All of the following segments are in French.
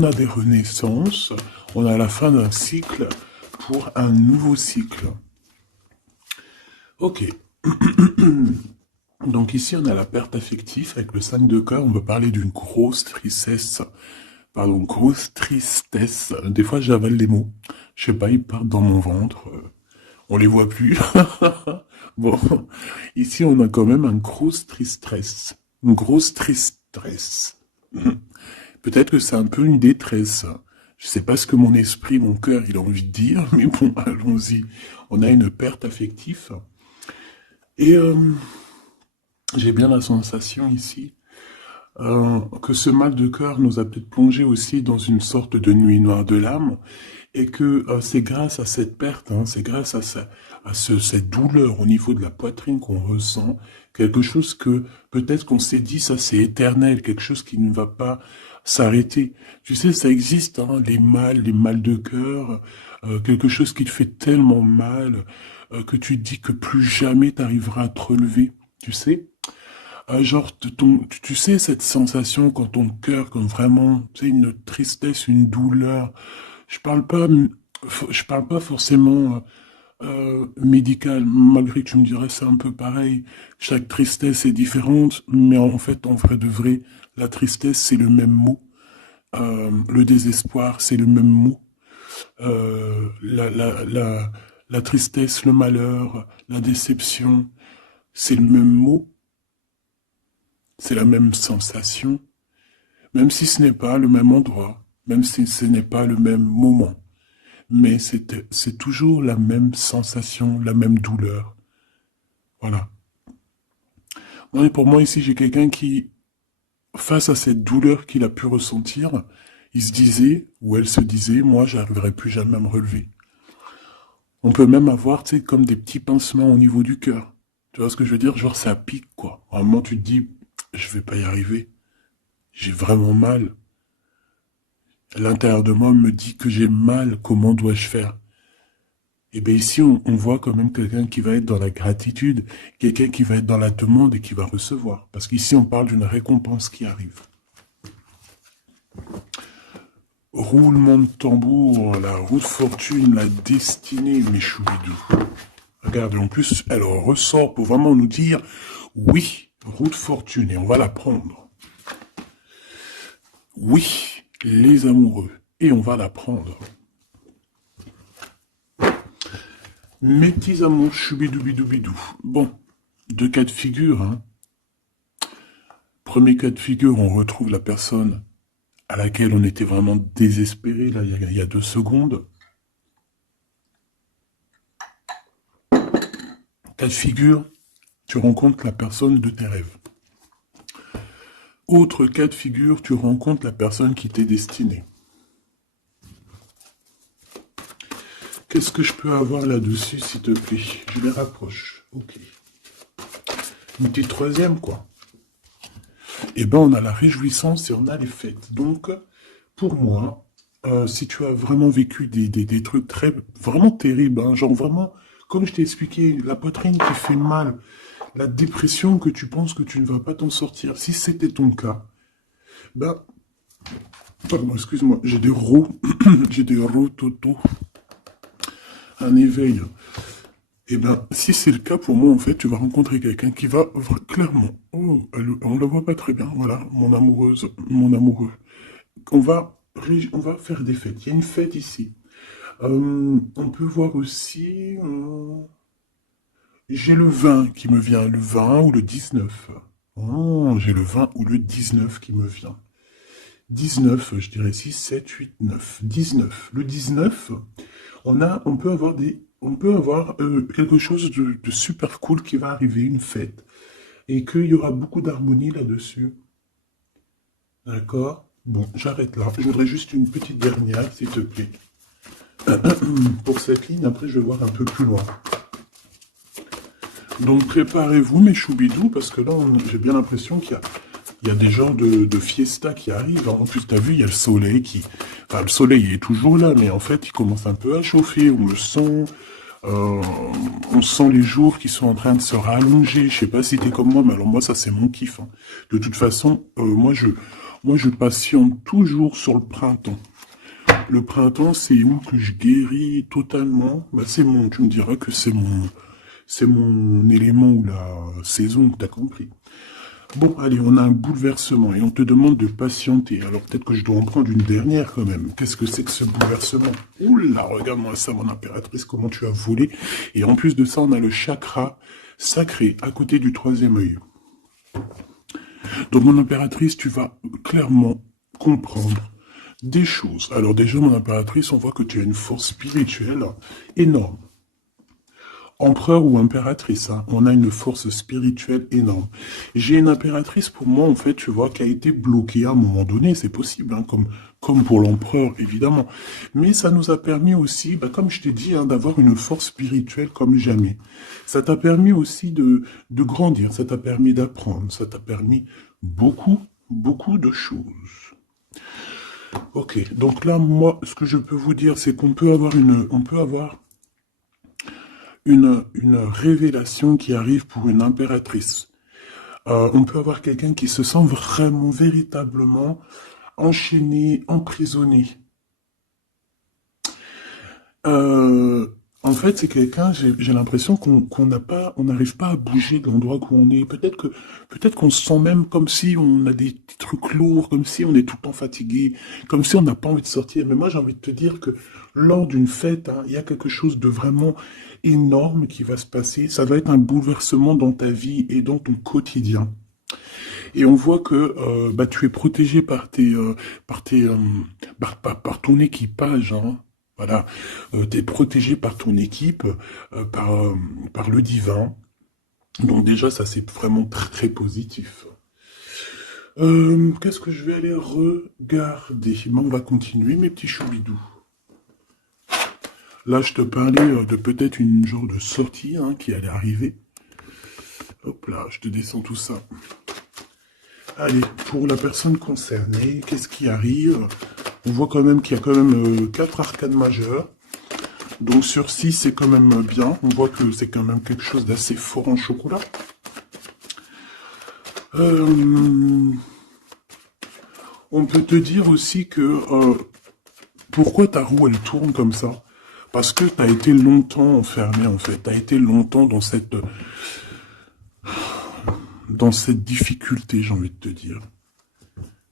On a des renaissances, on a la fin d'un cycle pour un nouveau cycle. Ok. Donc ici, on a la perte affective avec le 5 de cœur. On veut parler d'une grosse tristesse. Pardon, grosse tristesse. Des fois, j'avale les mots. Je sais pas, ils partent dans mon ventre. On les voit plus. Bon, ici, on a quand même un grosse tristesse. Une grosse tristesse. Peut-être que c'est un peu une détresse. Je sais pas ce que mon esprit, mon cœur, il a envie de dire, mais bon, allons-y. On a une perte affective. Et j'ai bien la sensation ici que ce mal de cœur nous a peut-être plongé aussi dans une sorte de nuit noire de l'âme, et que c'est grâce à cette perte, hein, c'est grâce à, cette douleur au niveau de la poitrine qu'on ressent, quelque chose que peut-être qu'on s'est dit, ça c'est éternel, quelque chose qui ne va pas s'arrêter. Tu sais, ça existe, hein, les mal de cœur, quelque chose qui te fait tellement mal que tu te dis que plus jamais tu arriveras à te relever, tu sais. Genre, tu sais, cette sensation quand ton cœur, comme vraiment, tu sais, une tristesse, une douleur. Je parle pas forcément médical, malgré que tu me dirais c'est un peu pareil. Chaque tristesse est différente, mais en fait, en vrai de vrai, la tristesse, c'est le même mot. Le désespoir, c'est le même mot. La tristesse, le malheur, la déception, c'est le même mot. C'est la même sensation, même si ce n'est pas le même endroit, même si ce n'est pas le même moment. Mais c'est toujours la même sensation, la même douleur. Voilà. Non, et pour moi, ici, j'ai quelqu'un qui, face à cette douleur qu'il a pu ressentir, il se disait, ou elle se disait, moi, j'arriverai plus jamais à me relever. On peut même avoir, tu sais, comme des petits pincements au niveau du cœur. Tu vois ce que je veux dire? Genre, ça pique, quoi. À un moment, tu te dis, je vais pas y arriver. J'ai vraiment mal. L'intérieur de moi me dit que j'ai mal, comment dois-je faire? Et bien ici, on voit quand même quelqu'un qui va être dans la gratitude, quelqu'un qui va être dans la demande et qui va recevoir. Parce qu'ici, on parle d'une récompense qui arrive. Roulement de tambour, la roue de fortune, la destinée, mes choubidous. Regardez, en plus, elle ressort pour vraiment nous dire, oui, roue de fortune, et on va la prendre. Oui, les amoureux, et on va la prendre. Mes petits amours, choubidoubidou. Bon, deux cas de figure, hein. Premier cas de figure, on retrouve la personne à laquelle on était vraiment désespéré, là, il y a 2 secondes. Cas de figure, tu rencontres la personne de tes rêves. Autre cas de figure, tu rencontres la personne qui t'est destinée. Qu'est-ce que je peux avoir là-dessus, s'il te plaît? Je les rapproche. Ok. Une petite troisième, quoi. Eh ben, on a la réjouissance et on a les fêtes. Donc, pour moi, si tu as vraiment vécu des trucs vraiment terribles, hein, genre vraiment, comme je t'ai expliqué, la poitrine qui fait mal, la dépression que tu penses que tu ne vas pas t'en sortir, si c'était ton cas, ben, pardon, excuse-moi, j'ai des rots, j'ai des rototos, un éveil. Eh ben, si c'est le cas pour moi, en fait, tu vas rencontrer quelqu'un qui va clairement, oh, on la voit pas très bien, voilà, mon amoureuse, mon amoureux. On va faire des fêtes. Il y a une fête ici. On peut voir aussi, j'ai le 20 qui me vient, le 20 ou le 19. Oh, j'ai le 20 ou le 19 qui me vient. 19, je dirais 6, 7, 8, 9. 19. Le 19, on peut avoir quelque chose de super cool qui va arriver, une fête. Et qu'il y aura beaucoup d'harmonie là-dessus. D'accord? Bon, j'arrête là. Je voudrais juste une petite dernière, s'il te plaît. Pour cette ligne, après, je vais voir un peu plus loin. Donc, préparez-vous, mes choubidous, parce que là, j'ai bien l'impression qu'il y a des genres de fiesta qui arrivent. En plus, t'as vu, il y a le soleil qui... Enfin, le soleil il est toujours là, mais en fait, il commence un peu à chauffer. On sent les jours qui sont en train de se rallonger. Je sais pas si t'es comme moi, mais alors moi, ça, c'est mon kiff, hein. De toute façon, Moi, je patiente toujours sur le printemps. Le printemps, c'est où que je guéris totalement. Bah, tu me diras que c'est mon élément ou la saison, t'as compris. Bon, allez, on a un bouleversement et on te demande de patienter. Alors peut-être que je dois en prendre une dernière quand même. Qu'est-ce que c'est que ce bouleversement? Oula, regarde-moi ça, mon impératrice, comment tu as volé. Et en plus de ça, on a le chakra sacré à côté du troisième œil. Donc mon impératrice, tu vas clairement comprendre des choses. Alors déjà, mon impératrice, on voit que tu as une force spirituelle énorme. Empereur ou impératrice, hein, on a une force spirituelle énorme. J'ai une impératrice pour moi, en fait, tu vois, qui a été bloquée à un moment donné, c'est possible, hein, comme pour l'empereur, évidemment. Mais ça nous a permis aussi, bah, comme je t'ai dit, hein, d'avoir une force spirituelle comme jamais. Ça t'a permis aussi de grandir, ça t'a permis d'apprendre, ça t'a permis beaucoup, beaucoup de choses. Ok, donc là, moi, ce que je peux vous dire, c'est qu'on peut avoir une révélation qui arrive pour une impératrice. On peut avoir quelqu'un qui se sent vraiment, véritablement enchaîné, emprisonné. Euh, En fait, c'est quelqu'un, j'ai l'impression qu'on n'a pas, on n'arrive pas à bouger de l'endroit où on est. Peut-être qu'on se sent même comme si on a des trucs lourds, comme si on est tout le temps fatigué, comme si on n'a pas envie de sortir. Mais moi, j'ai envie de te dire que lors d'une fête, hein, il y a quelque chose de vraiment énorme qui va se passer. Ça va être un bouleversement dans ta vie et dans ton quotidien. Et on voit que bah, tu es protégé par ton équipage, hein. Voilà, tu es protégé par ton équipe, par le divin. Donc déjà, ça c'est vraiment très positif. Qu'est-ce que je vais aller regarder? Bon, on va continuer, mes petits choubidous. Là, je te parlais de peut-être une genre de sortie hein, qui allait arriver. Hop là, je te descends tout ça. Allez, pour la personne concernée, qu'est-ce qui arrive? On voit quand même qu'il y a quand même 4 arcades majeures. Donc sur 6, c'est quand même bien. On voit que c'est quand même quelque chose d'assez fort en chocolat. On peut te dire aussi que pourquoi ta roue elle tourne comme ça? Parce que tu as été longtemps enfermé en fait. Tu as été longtemps dans cette difficulté, j'ai envie de te dire.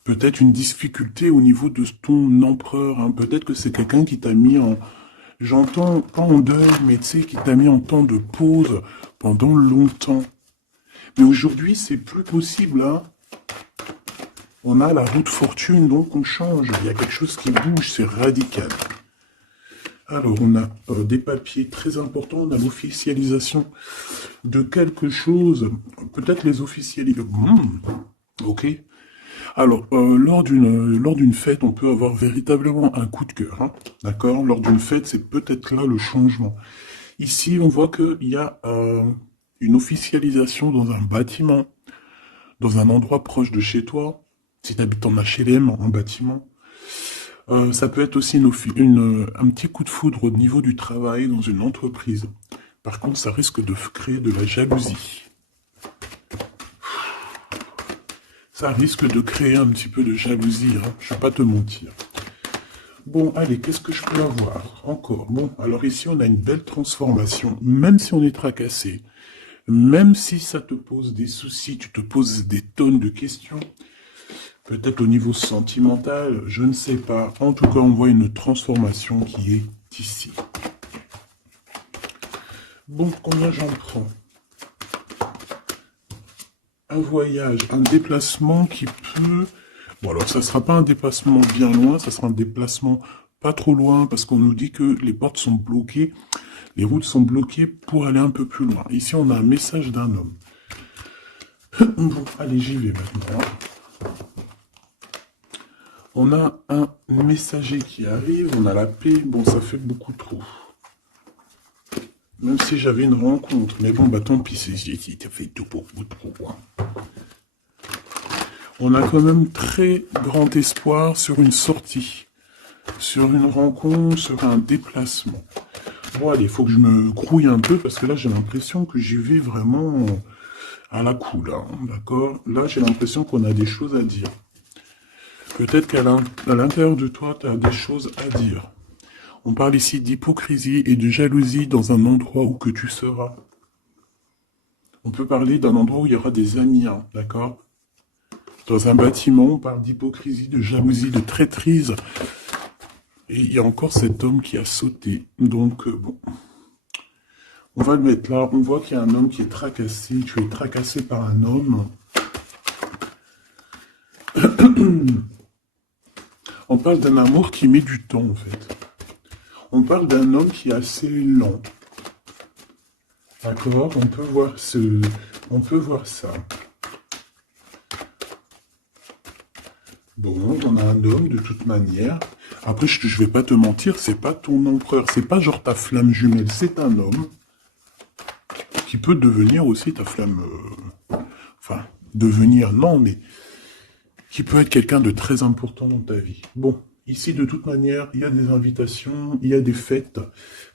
Peut-être une difficulté au niveau de ton empereur. Hein. Peut-être que c'est quelqu'un qui t'a mis en... J'entends pas en deuil, mais tu sais, qui t'a mis en temps de pause pendant longtemps. Mais aujourd'hui, c'est plus possible. Hein. On a la roue de fortune, donc on change. Il y a quelque chose qui bouge, c'est radical. Alors, on a des papiers très importants. On a l'officialisation de quelque chose. Peut-être les officialisations. Ok. Alors, lors d'une fête, on peut avoir véritablement un coup de cœur, hein, d'accord? Lors d'une fête, c'est peut-être là le changement. Ici, on voit qu'il y a une officialisation dans un bâtiment, dans un endroit proche de chez toi, si tu habites en HLM, en bâtiment. Ça peut être aussi un petit coup de foudre au niveau du travail dans une entreprise. Par contre, ça risque de créer de la jalousie. Ça risque de créer un petit peu de jalousie, hein, je ne vais pas te mentir. Bon, allez, qu'est-ce que je peux avoir encore? Bon, alors ici, on a une belle transformation, même si on est tracassé, même si ça te pose des soucis, tu te poses des tonnes de questions, peut-être au niveau sentimental, je ne sais pas. En tout cas, on voit une transformation qui est ici. Bon, combien j'en prends? Un voyage, un déplacement qui peut... Bon, alors ça ne sera pas un déplacement bien loin, ça sera un déplacement pas trop loin, parce qu'on nous dit que les portes sont bloquées, les routes sont bloquées pour aller un peu plus loin. Ici, on a un message d'un homme. Bon, allez, j'y vais maintenant. On a un messager qui arrive, on a la paix, bon, ça fait beaucoup trop. Même si j'avais une rencontre, mais bon, bah tant pis, ça fait tout beaucoup trop. Hein. On a quand même très grand espoir sur une sortie, sur une rencontre, sur un déplacement. Bon, allez, il faut que je me grouille un peu, parce que là, j'ai l'impression que j'y vais vraiment à la cool, hein, d'accord? Là, j'ai l'impression qu'on a des choses à dire. Peut-être qu'à l'intérieur de toi, tu as des choses à dire. On parle ici d'hypocrisie et de jalousie dans un endroit où que tu seras. On peut parler d'un endroit où il y aura des amis, hein, d'accord? Dans un bâtiment, on parle d'hypocrisie, de jalousie, de traîtrise. Et il y a encore cet homme qui a sauté. Donc, bon. On va le mettre là. On voit qu'il y a un homme qui est tracassé. Tu es tracassé par un homme. On parle d'un amour qui met du temps, en fait. On parle d'un homme qui est assez lent. D'accord? On peut voir ça. Bon, on a un homme de toute manière. Après, je vais pas te mentir, c'est pas ton empereur. C'est pas genre ta flamme jumelle. C'est un homme qui peut devenir aussi ta flamme... Enfin, devenir, non, mais... qui peut être quelqu'un de très important dans ta vie. Bon, ici, de toute manière, il y a des invitations, il y a des fêtes.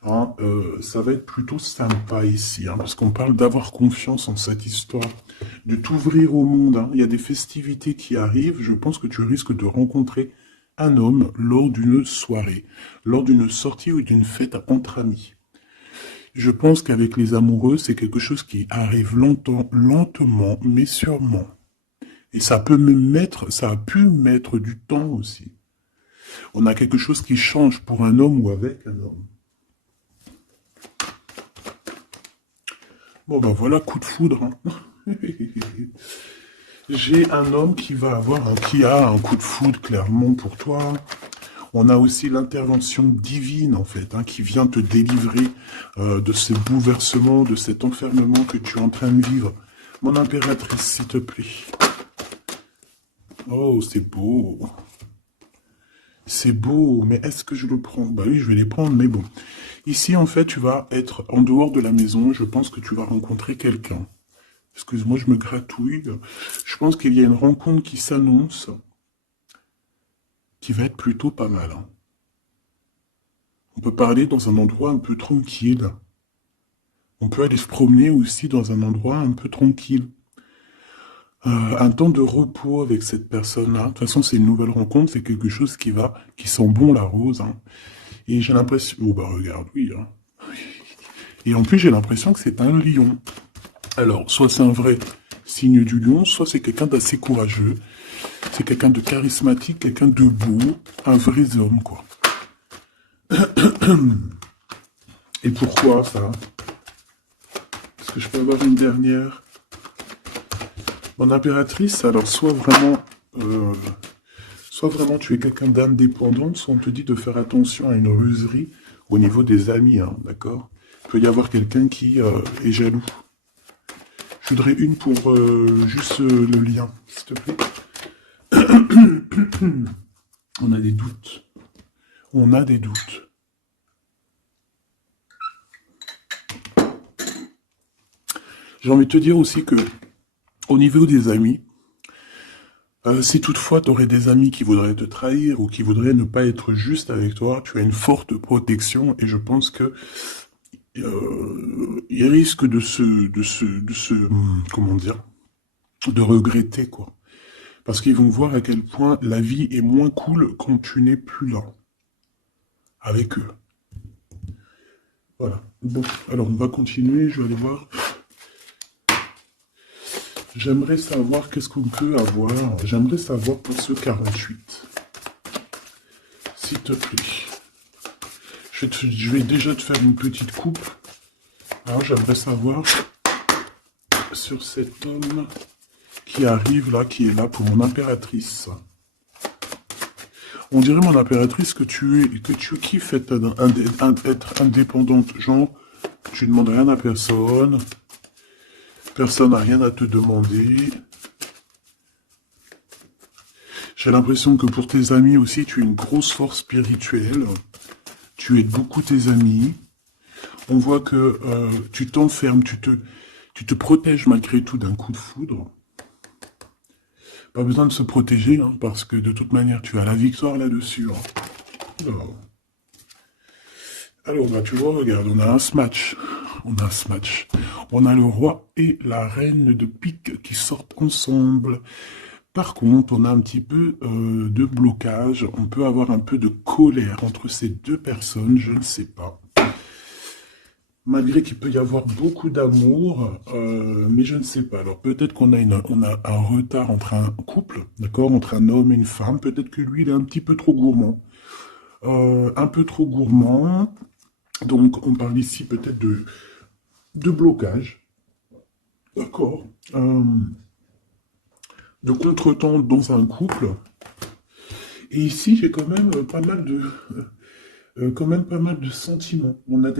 Hein, ça va être plutôt sympa ici, hein, parce qu'on parle d'avoir confiance en cette histoire, de t'ouvrir au monde. Hein. Il y a des festivités qui arrivent. Je pense que tu risques de rencontrer un homme lors d'une soirée, lors d'une sortie ou d'une fête entre amis. Je pense qu'avec les amoureux, c'est quelque chose qui arrive lentement, mais sûrement. Et ça peut ça a pu mettre du temps aussi. On a quelque chose qui change pour un homme ou avec un homme. Bon ben voilà, coup de foudre. Hein. J'ai un homme qui a un coup de foudre clairement pour toi. On a aussi l'intervention divine en fait, hein, qui vient te délivrer de ces bouleversements, de cet enfermement que tu es en train de vivre. Mon impératrice, s'il te plaît. Oh, c'est beau. C'est beau, mais est-ce que je le prends? Bah oui, je vais les prendre, mais bon. Ici, en fait, tu vas être en dehors de la maison. Je pense que tu vas rencontrer quelqu'un. Excuse-moi, je me gratouille. Je pense qu'il y a une rencontre qui s'annonce, qui va être plutôt pas mal. Hein. On peut parler dans un endroit un peu tranquille. On peut aller se promener aussi dans un endroit un peu tranquille. Un temps de repos avec cette personne-là. De toute façon, c'est une nouvelle rencontre, c'est quelque chose qui sent bon la rose. Hein. Et j'ai l'impression... Oh bah regarde, oui. Hein. Et en plus, j'ai l'impression que c'est un lion. Alors, soit c'est un vrai signe du lion, soit c'est quelqu'un d'assez courageux. C'est quelqu'un de charismatique, quelqu'un de beau, un vrai homme, quoi. Et pourquoi ça? Est-ce que je peux avoir une dernière? Mon impératrice, alors soit vraiment tu es quelqu'un d'indépendant, soit on te dit de faire attention à une ruserie au niveau des amis, hein, d'accord? Il peut y avoir quelqu'un qui est jaloux. Je voudrais une pour juste le lien, s'il te plaît. On a des doutes. On a des doutes. J'ai envie de te dire aussi que, au niveau des amis, si toutefois tu aurais des amis qui voudraient te trahir ou qui voudraient ne pas être juste avec toi, tu as une forte protection et je pense que ils risquent comment dire, de regretter quoi. Parce qu'ils vont voir à quel point la vie est moins cool quand tu n'es plus là avec eux. Voilà. Bon, alors on va continuer, je vais aller voir. J'aimerais savoir qu'est-ce qu'on peut avoir. J'aimerais savoir pour ce 48. S'il te plaît. Je vais déjà te faire une petite coupe. Alors j'aimerais savoir sur cet homme qui arrive là, qui est là pour mon impératrice. On dirait mon impératrice que tu kiffes être indépendante. Genre, tu ne demandes rien à personne. Personne n'a rien à te demander. J'ai l'impression que pour tes amis aussi, tu as une grosse force spirituelle. Tu aides beaucoup tes amis. On voit que tu t'enfermes, tu te protèges malgré tout d'un coup de foudre. Pas besoin de se protéger, hein, parce que de toute manière, tu as la victoire là-dessus. Hein. Alors, bah, tu vois, regarde, on a un smash. On a un smash. On a le roi et la reine de pique qui sortent ensemble. Par contre, on a un petit peu de blocage, on peut avoir un peu de colère entre ces deux personnes, je ne sais pas. Malgré qu'il peut y avoir beaucoup d'amour, mais je ne sais pas. Alors peut-être on a un retard entre un couple, d'accord, entre un homme et une femme. Peut-être que lui, il est un petit peu trop gourmand. Un peu trop gourmand. Donc on parle ici peut-être de blocage, d'accord, de contretemps dans un couple. Et ici, j'ai quand même pas mal de, quand même pas mal de sentiments. On a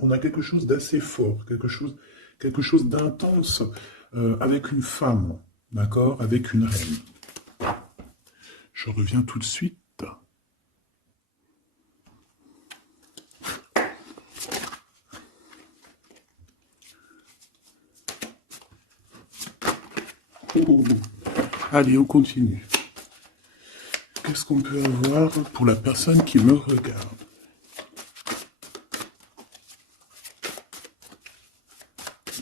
on a quelque chose d'assez fort, quelque chose d'intense avec une femme, d'accord, avec une reine. Je reviens tout de suite. Oh. Allez, on continue. Qu'est-ce qu'on peut avoir pour la personne qui me regarde?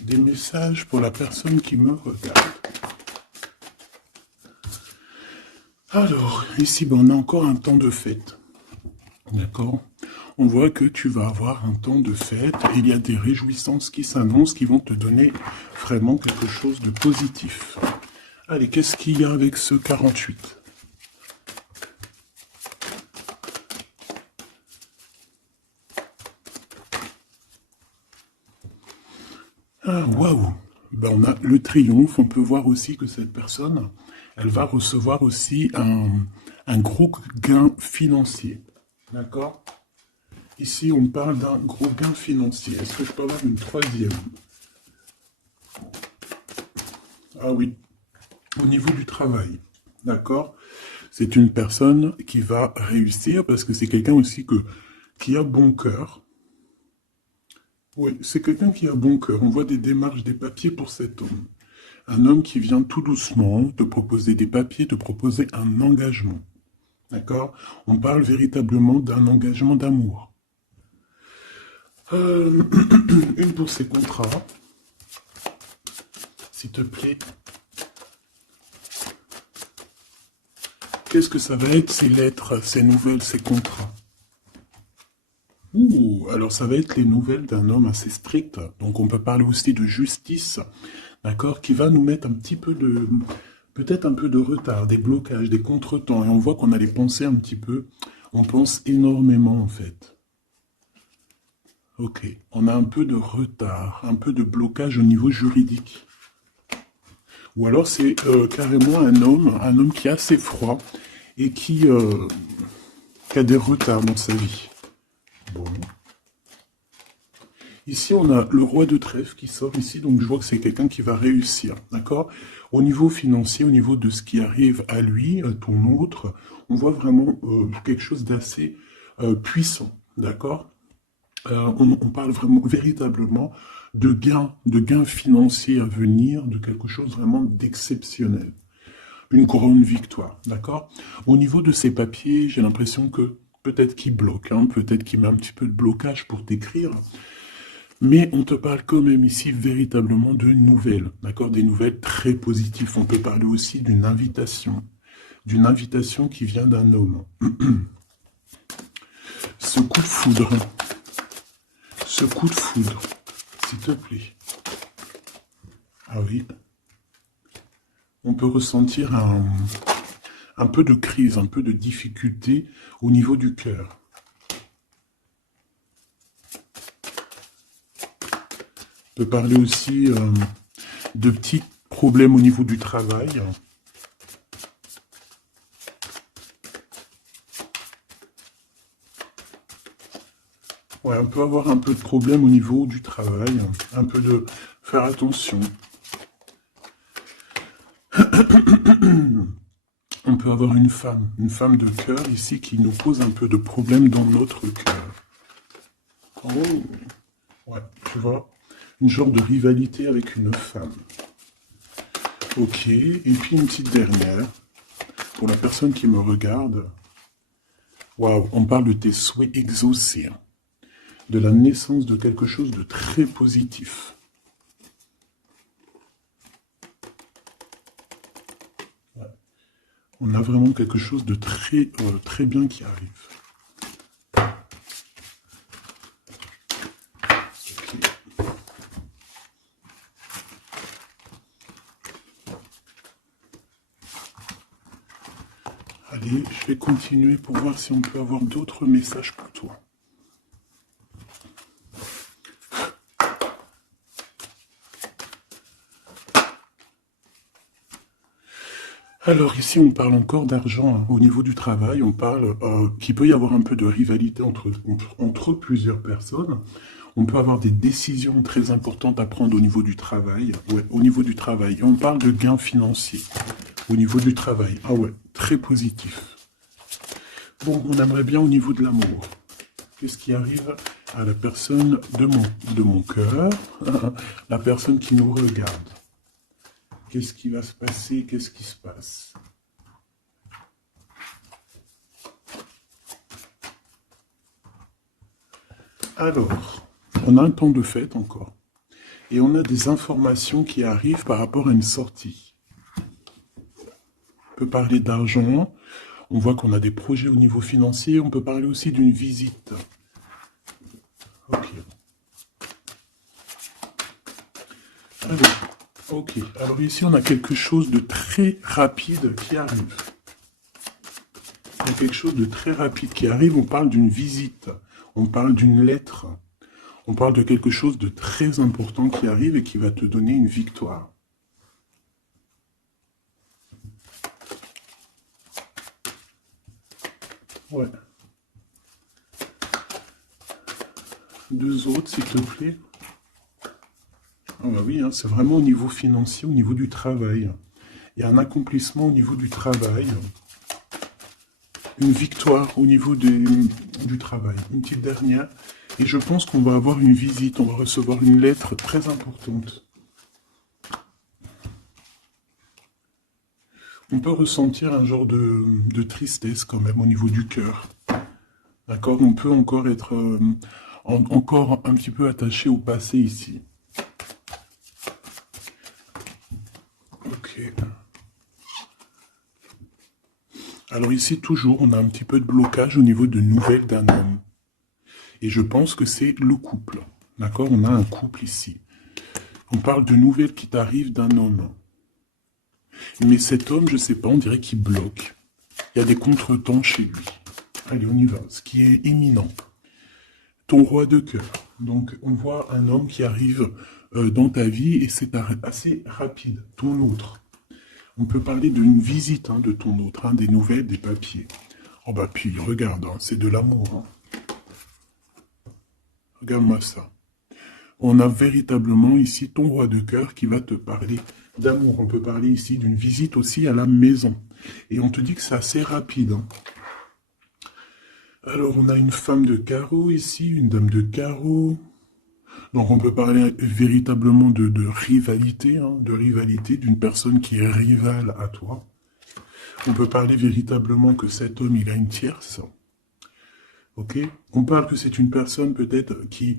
Des messages pour la personne qui me regarde. Alors, ici, ben, on a encore un temps de fête. D'accord? On voit que tu vas avoir un temps de fête et il y a des réjouissances qui s'annoncent qui vont te donner vraiment quelque chose de positif. Allez, qu'est-ce qu'il y a avec ce 48? Ah, waouh! Ben, on a le triomphe. On peut voir aussi que cette personne, elle va recevoir aussi un gros gain financier. D'accord? Ici, on parle d'un gros gain financier. Est-ce que je peux avoir une troisième? Ah oui, au niveau du travail. D'accord? C'est une personne qui va réussir parce que c'est quelqu'un aussi qui a bon cœur. Oui, c'est quelqu'un qui a bon cœur. On voit des démarches, des papiers pour cet homme. Un homme qui vient tout doucement te proposer des papiers, te proposer un engagement. D'accord? On parle véritablement d'un engagement d'amour. Une pour ses contrats, s'il te plaît. Qu'est-ce que ça va être, ces lettres, ces nouvelles, ces contrats? Ouh, alors ça va être les nouvelles d'un homme assez strict. Donc on peut parler aussi de justice, d'accord, qui va nous mettre un petit peu de, peut-être un peu de retard, des blocages, des contretemps. Et on voit qu'on a les pensées un petit peu. On pense énormément en fait. Ok, on a un peu de retard, un peu de blocage au niveau juridique. Ou alors c'est carrément un homme qui est assez froid et qui a des retards dans sa vie. Bon. Ici, on a le roi de trèfle qui sort ici, donc je vois que c'est quelqu'un qui va réussir, d'accord? Au niveau financier, au niveau de ce qui arrive à lui, à ton autre, on voit vraiment quelque chose d'assez puissant, d'accord? On parle vraiment, véritablement de gains financiers à venir, de quelque chose vraiment d'exceptionnel. Une grande victoire, d'accord? Au niveau de ces papiers, j'ai l'impression que peut-être qu'il bloque, hein, peut-être qu'il met un petit peu de blocage pour t'écrire, mais on te parle quand même ici véritablement de nouvelles, d'accord? Des nouvelles très positives. On peut parler aussi d'une invitation qui vient d'un homme. Ce coup de foudre, s'il te plaît. Ah oui, on peut ressentir un peu de crise, un peu de difficulté au niveau du cœur. On peut parler aussi de petits problèmes au niveau du travail. Ouais, on peut avoir un peu de problème au niveau du travail, un peu de faire attention. On peut avoir une femme de cœur ici qui nous pose un peu de problème dans notre cœur. Oh, ouais, tu vois, une genre de rivalité avec une femme. Ok, et puis une petite dernière, pour la personne qui me regarde. Waouh, on parle de tes souhaits exaucés, hein, de la naissance de quelque chose de très positif. Ouais. On a vraiment quelque chose de très, très bien qui arrive. Ok. Allez, je vais continuer pour voir si on peut avoir d'autres messages pour toi. Alors ici, on parle encore d'argent, hein. Au niveau du travail, on parle qu'il peut y avoir un peu de rivalité entre plusieurs personnes. On peut avoir des décisions très importantes à prendre au niveau du travail. Ouais, au niveau du travail. Et on parle de gains financiers au niveau du travail. Ah ouais, très positif. Bon, on aimerait bien au niveau de l'amour. Qu'est-ce qui arrive à la personne de mon cœur, la personne qui nous regarde? Qu'est-ce qui va se passer? Qu'est-ce qui se passe? Alors, on a un temps de fête encore. Et on a des informations qui arrivent par rapport à une sortie. On peut parler d'argent. On voit qu'on a des projets au niveau financier. On peut parler aussi d'une visite. Ok. Ok. Alors ici, on a quelque chose de très rapide qui arrive. Il y a quelque chose de très rapide qui arrive. On parle d'une visite. On parle d'une lettre. On parle de quelque chose de très important qui arrive et qui va te donner une victoire. Ouais. Deux autres, s'il te plaît. Ah bah oui, hein, c'est vraiment au niveau financier, au niveau du travail. Il y a un accomplissement au niveau du travail. Une victoire au niveau du travail. Une petite dernière. Et je pense qu'on va avoir une visite, on va recevoir une lettre très importante. On peut ressentir un genre de tristesse quand même au niveau du cœur. D'accord? On peut encore être encore un petit peu attaché au passé ici. Ok. Alors ici, toujours, on a un petit peu de blocage au niveau de nouvelles d'un homme. Et je pense que c'est le couple. D'accord? On a un couple ici. On parle de nouvelles qui t'arrivent d'un homme. Mais cet homme, je ne sais pas, on dirait qu'il bloque. Il y a des contretemps chez lui. Allez, on y va. Ce qui est imminent. Ton roi de cœur. Donc, on voit un homme qui arrive dans ta vie et c'est assez rapide. Ton autre. On peut parler d'une visite de ton autre, des nouvelles, des papiers. Oh bah puis, regarde, c'est de l'amour. Regarde-moi ça. On a véritablement ici ton roi de cœur qui va te parler d'amour. On peut parler ici d'une visite aussi à la maison. Et on te dit que c'est assez rapide. Alors, on a une femme de carreau ici, une dame de carreau. Donc, on peut parler véritablement de rivalité, de rivalité d'une personne qui est rivale à toi. On peut parler véritablement que cet homme, il a une tierce. Ok? On parle que c'est une personne peut-être qui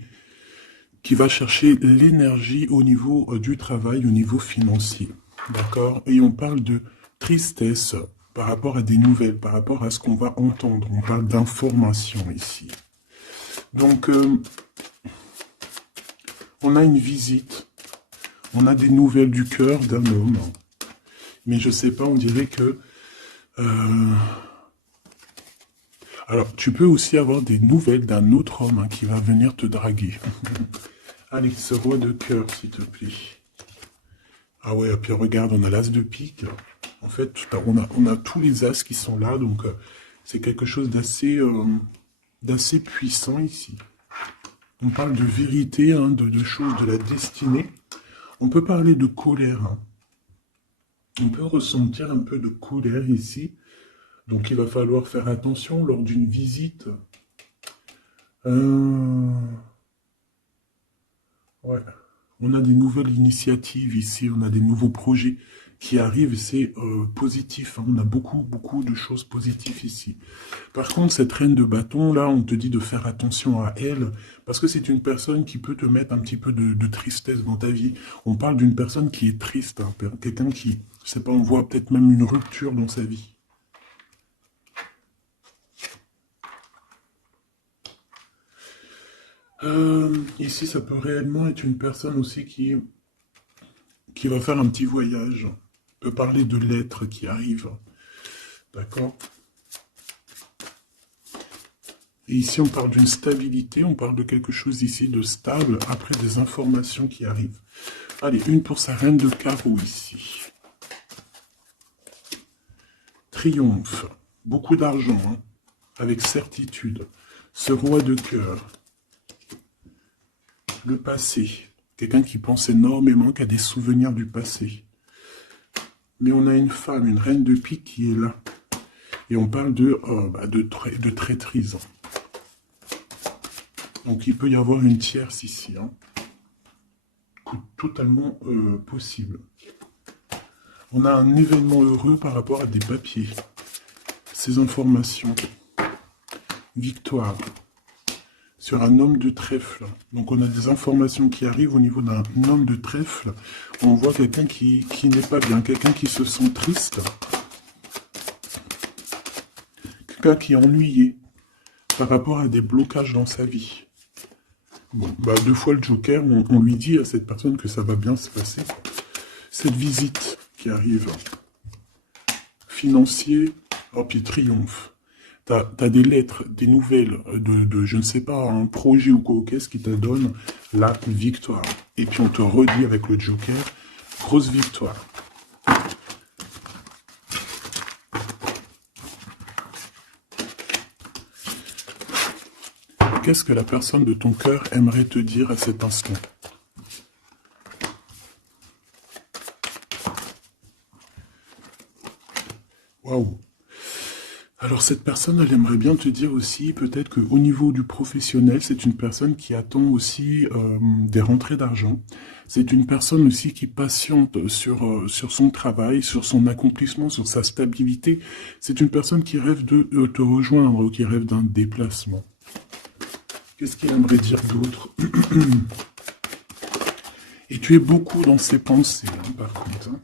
va chercher l'énergie au niveau du travail, au niveau financier. D'accord? Et on parle de tristesse par rapport à des nouvelles, par rapport à ce qu'on va entendre. On parle d'information ici. Donc, on a une visite. On a des nouvelles du cœur d'un homme. Mais je sais pas, on dirait que... Alors, tu peux aussi avoir des nouvelles d'un autre homme qui va venir te draguer. Allez, ce roi de cœur, s'il te plaît. Ah ouais, et puis regarde, on a l'as de pique. En fait, on a tous les as qui sont là, donc c'est quelque chose d'assez puissant ici. On parle de vérité, de choses de la destinée. On peut parler de colère. On peut ressentir un peu de colère ici. Donc il va falloir faire attention lors d'une visite. Ouais. On a des nouvelles initiatives ici, on a des nouveaux projets qui arrivent, c'est positif. On a beaucoup de choses positives ici. Par contre, cette reine de bâton, là, on te dit de faire attention à elle, parce que c'est une personne qui peut te mettre un petit peu de tristesse dans ta vie. On parle d'une personne qui est triste, quelqu'un qui, je sais pas, on voit peut-être même une rupture dans sa vie. Ici, ça peut réellement être une personne aussi qui va faire un petit voyage. On peut parler de lettres qui arrivent. D'accord? Et ici, on parle d'une stabilité, on parle de quelque chose ici de stable, après des informations qui arrivent. Allez, une pour sa reine de carreau ici. Triomphe, beaucoup d'argent, hein, avec certitude. Ce roi de cœur, le passé, quelqu'un qui pense énormément, qui a des souvenirs du passé. Mais on a une femme, une reine de pique qui est là. Et on parle de traîtrise. Donc il peut y avoir une tierce ici. Hein. Totalement possible. On a un événement heureux par rapport à des papiers. Ces informations. Victoire. Sur un homme de trèfle. Donc on a des informations qui arrivent au niveau d'un homme de trèfle. On voit quelqu'un qui n'est pas bien, quelqu'un qui se sent triste. Quelqu'un qui est ennuyé par rapport à des blocages dans sa vie. Bon, bah, deux fois le Joker, on lui dit à cette personne que ça va bien se passer. Cette visite qui arrive. Financier, oh puis triomphe. T'as des lettres, des nouvelles de, je ne sais pas, un projet ou quoi, qu'est-ce qui te donne la victoire. Et puis on te redit avec le Joker, grosse victoire. Qu'est-ce que la personne de ton cœur aimerait te dire à cet instant? Waouh! Alors cette personne, elle aimerait bien te dire aussi, peut-être qu'au niveau du professionnel, c'est une personne qui attend aussi des rentrées d'argent. C'est une personne aussi qui patiente sur son travail, sur son accomplissement, sur sa stabilité. C'est une personne qui rêve de te rejoindre, qui rêve d'un déplacement. Qu'est-ce qu'il aimerait dire d'autre? Et tu es beaucoup dans ses pensées, hein, par contre. Hein.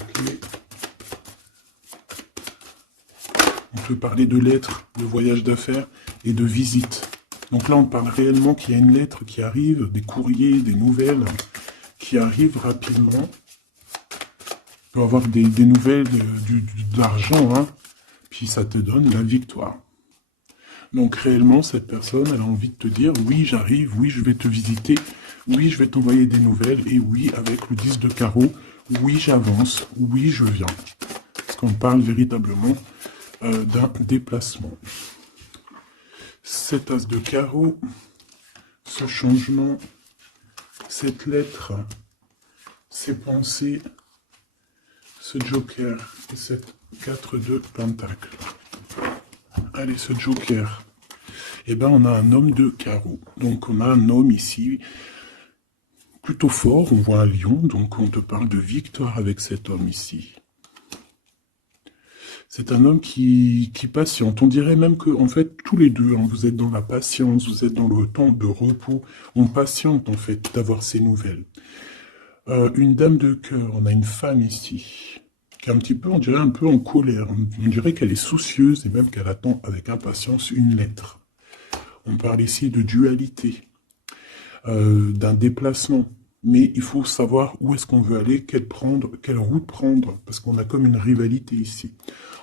Okay. On peut parler de lettres, de voyages d'affaires et de visites. Donc là, on parle réellement qu'il y a une lettre qui arrive, des courriers, des nouvelles qui arrivent rapidement. On peut avoir des nouvelles d'argent, hein, puis ça te donne la victoire. Donc réellement, cette personne, elle a envie de te dire, oui, j'arrive, oui, je vais te visiter, oui, je vais t'envoyer des nouvelles, et oui, avec le 10 de carreau, oui, j'avance, oui, je viens. Parce qu'on parle véritablement d'un déplacement. Cet as de carreau, ce changement, cette lettre, ces pensées, ce joker et cette 4 de pentacle. Allez, ce joker. Eh bien, on a un homme de carreau. Donc, on a un homme ici plutôt fort. On voit un lion. Donc, on te parle de victoire avec cet homme ici. C'est un homme qui patiente. On dirait même que, en fait, tous les deux, hein, vous êtes dans la patience, vous êtes dans le temps de repos. On patiente, en fait, d'avoir ces nouvelles. Une dame de cœur. On a une femme ici qui est un petit peu, on dirait un peu en colère. On dirait qu'elle est soucieuse et même qu'elle attend avec impatience une lettre. On parle ici de dualité, d'un déplacement. Mais il faut savoir où est-ce qu'on veut aller, quelle route prendre, parce qu'on a comme une rivalité ici.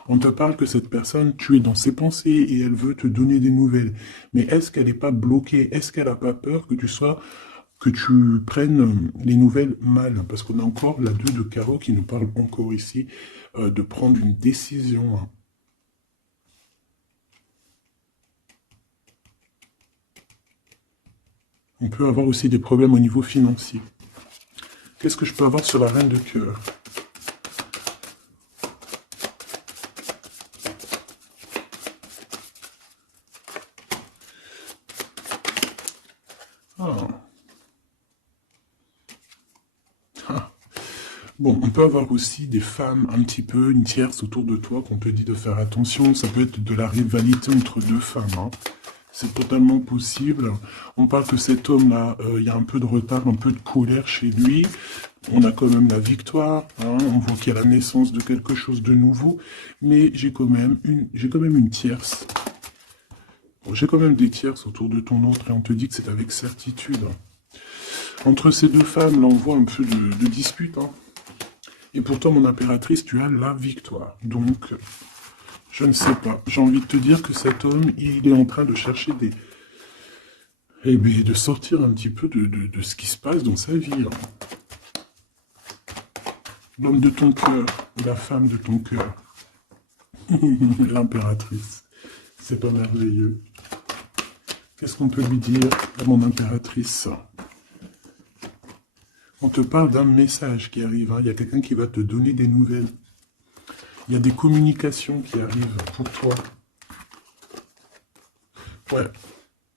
On te parle que cette personne, tu es dans ses pensées et elle veut te donner des nouvelles. Mais est-ce qu'elle n'est pas bloquée? Est-ce qu'elle n'a pas peur que tu prennes les nouvelles mal? Parce qu'on a encore la 2 de carreau qui nous parle encore ici de prendre une décision. Hein. On peut avoir aussi des problèmes au niveau financier. Qu'est-ce que je peux avoir sur la reine de cœur? Bon, on peut avoir aussi des femmes un petit peu, une tierce autour de toi qu'on te dit de faire attention. Ça peut être de la rivalité entre deux femmes. Hein. C'est totalement possible. On parle que cet homme-là, il y a un peu de retard, un peu de colère chez lui. On a quand même la victoire. Hein. On voit qu'il y a la naissance de quelque chose de nouveau. Mais j'ai quand même une tierce. Bon, j'ai quand même des tierces autour de ton autre et on te dit que c'est avec certitude. Entre ces deux femmes, là, on voit un peu de dispute. Hein. Et pourtant, mon impératrice, tu as la victoire. Donc, je ne sais pas. J'ai envie de te dire que cet homme, il est en train de chercher des... Eh bien, de sortir un petit peu de ce qui se passe dans sa vie. Hein. L'homme de ton cœur, ou la femme de ton cœur. L'impératrice. C'est pas merveilleux. Qu'est-ce qu'on peut lui dire à mon impératrice? On te parle d'un message qui arrive. Hein. Il y a quelqu'un qui va te donner des nouvelles. Il y a des communications qui arrivent pour toi. Ouais,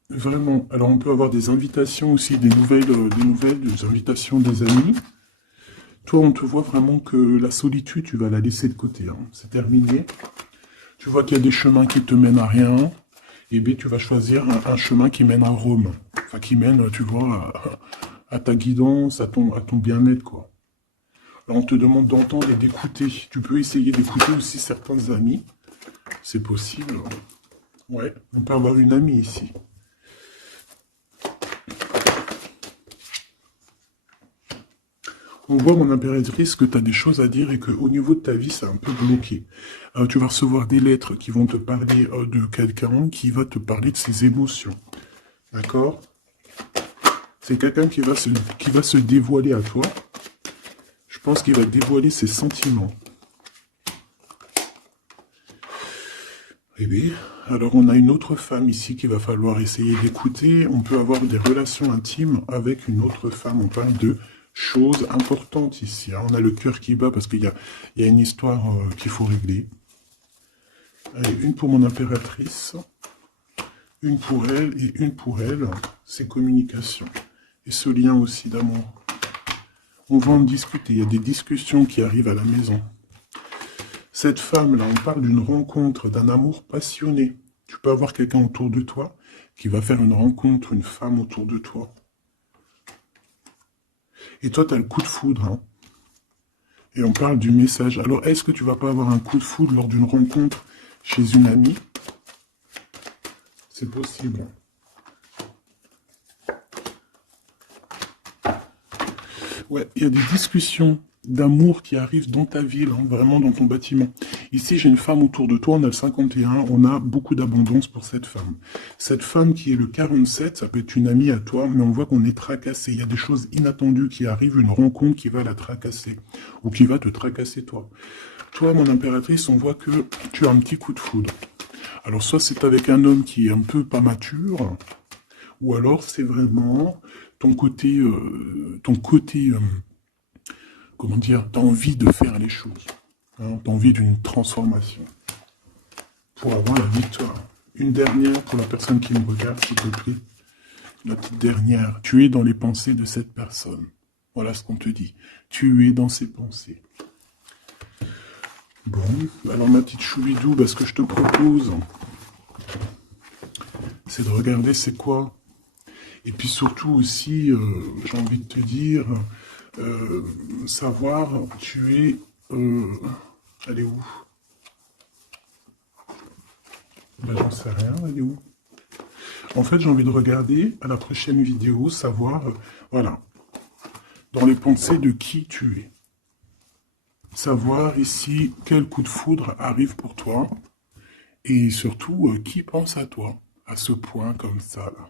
vraiment. Alors, on peut avoir des invitations aussi, des nouvelles, des invitations des amis. Toi, on te voit vraiment que la solitude, tu vas la laisser de côté. Hein. C'est terminé. Tu vois qu'il y a des chemins qui te mènent à rien. Et bien, tu vas choisir un chemin qui mène à Rome. Enfin, qui mène, tu vois, à ta guidance, à ton bien-être, quoi. Alors, on te demande d'entendre et d'écouter. Tu peux essayer d'écouter aussi certains amis. C'est possible. Ouais, on peut avoir une amie ici. On voit, mon impératrice, que tu as des choses à dire et qu'au niveau de ta vie, c'est un peu bloqué. Tu vas recevoir des lettres qui vont te parler de quelqu'un qui va te parler de ses émotions. D'accord? C'est quelqu'un qui va se dévoiler à toi. Je pense qu'il va dévoiler ses sentiments. Eh bien, alors on a une autre femme ici qu'il va falloir essayer d'écouter. On peut avoir des relations intimes avec une autre femme. On parle de choses importantes ici. Hein. On a le cœur qui bat parce qu'il y a une histoire qu'il faut régler. Allez, une pour mon impératrice, une pour elle et une pour elle. C'est communication. Et ce lien aussi d'amour. On va en discuter. Il y a des discussions qui arrivent à la maison. Cette femme-là, on parle d'une rencontre, d'un amour passionné. Tu peux avoir quelqu'un autour de toi qui va faire une rencontre, une femme autour de toi. Et toi, tu as le coup de foudre. Hein. Et on parle du message. Alors, est-ce que tu vas pas avoir un coup de foudre lors d'une rencontre chez une amie? C'est possible. Ouais, il y a des discussions d'amour qui arrivent dans ta ville, hein, vraiment dans ton bâtiment. Ici, j'ai une femme autour de toi, on a le 51, on a beaucoup d'abondance pour cette femme. Cette femme qui est le 47, ça peut être une amie à toi, mais on voit qu'on est tracassé. Il y a des choses inattendues qui arrivent, une rencontre qui va la tracasser, ou qui va te tracasser toi. Toi, mon impératrice, on voit que tu as un petit coup de foudre. Alors, soit c'est avec un homme qui est un peu pas mature, ou alors c'est vraiment ton côté, comment dire, t'as envie de faire les choses. Hein, t'as envie d'une transformation pour avoir la victoire. Une dernière pour la personne qui me regarde, s'il te plaît. La petite dernière. Tu es dans les pensées de cette personne. Voilà ce qu'on te dit. Tu es dans ses pensées. Bon, alors ma petite choubidou, ce que je te propose, c'est de regarder c'est quoi. Et puis surtout aussi, j'ai envie de te dire... savoir, tu es... elle est où? J'en sais rien, elle est où? En fait, j'ai envie de regarder à la prochaine vidéo, savoir, voilà, dans les pensées de qui tu es. Savoir ici quel coup de foudre arrive pour toi. Et surtout, qui pense à toi, à ce point comme ça, là.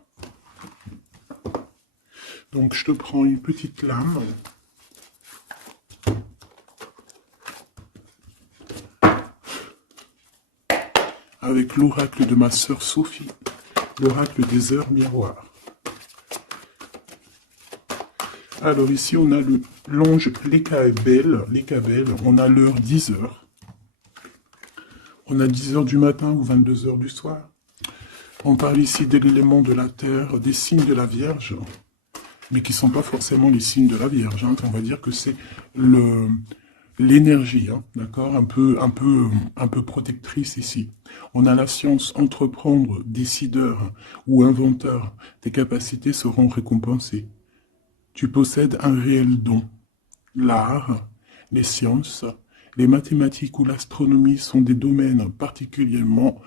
Donc, je te prends une petite lame. Avec l'oracle de ma sœur Sophie, l'oracle des heures miroirs. Alors ici, on a l'ange Lékabel, on a l'heure 10 heures. On a 10 heures du matin ou 22 heures du soir. On parle ici des éléments de la terre, des signes de la Vierge, mais qui ne sont pas forcément les signes de la Vierge. Hein. On va dire que c'est l'énergie, hein, d'accord, un peu protectrice ici. On a la science, entreprendre, décideur ou inventeur. Tes capacités seront récompensées. Tu possèdes un réel don. L'art, les sciences, les mathématiques ou l'astronomie sont des domaines particulièrement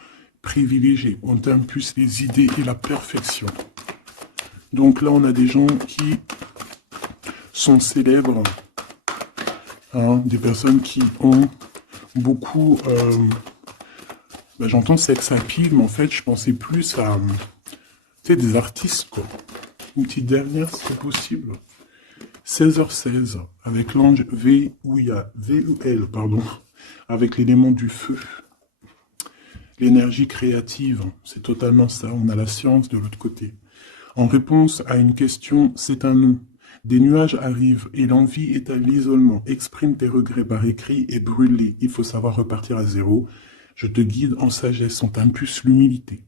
privilégié. On t'impulse les idées et la perfection. Donc là, on a des gens qui sont célèbres, hein, des personnes qui ont beaucoup... j'entends sex appeal, mais en fait, je pensais plus à... tu sais, des artistes, quoi. Une petite dernière, si c'est possible. 16h16, avec l'ange VUL, pardon, avec l'élément du feu. L'énergie créative, c'est totalement ça. On a la science de l'autre côté. En réponse à une question, c'est un non. Des nuages arrivent et l'envie est à l'isolement. Exprime tes regrets par écrit et brûle-les. Il faut savoir repartir à zéro. Je te guide en sagesse, on t'impulse l'humilité.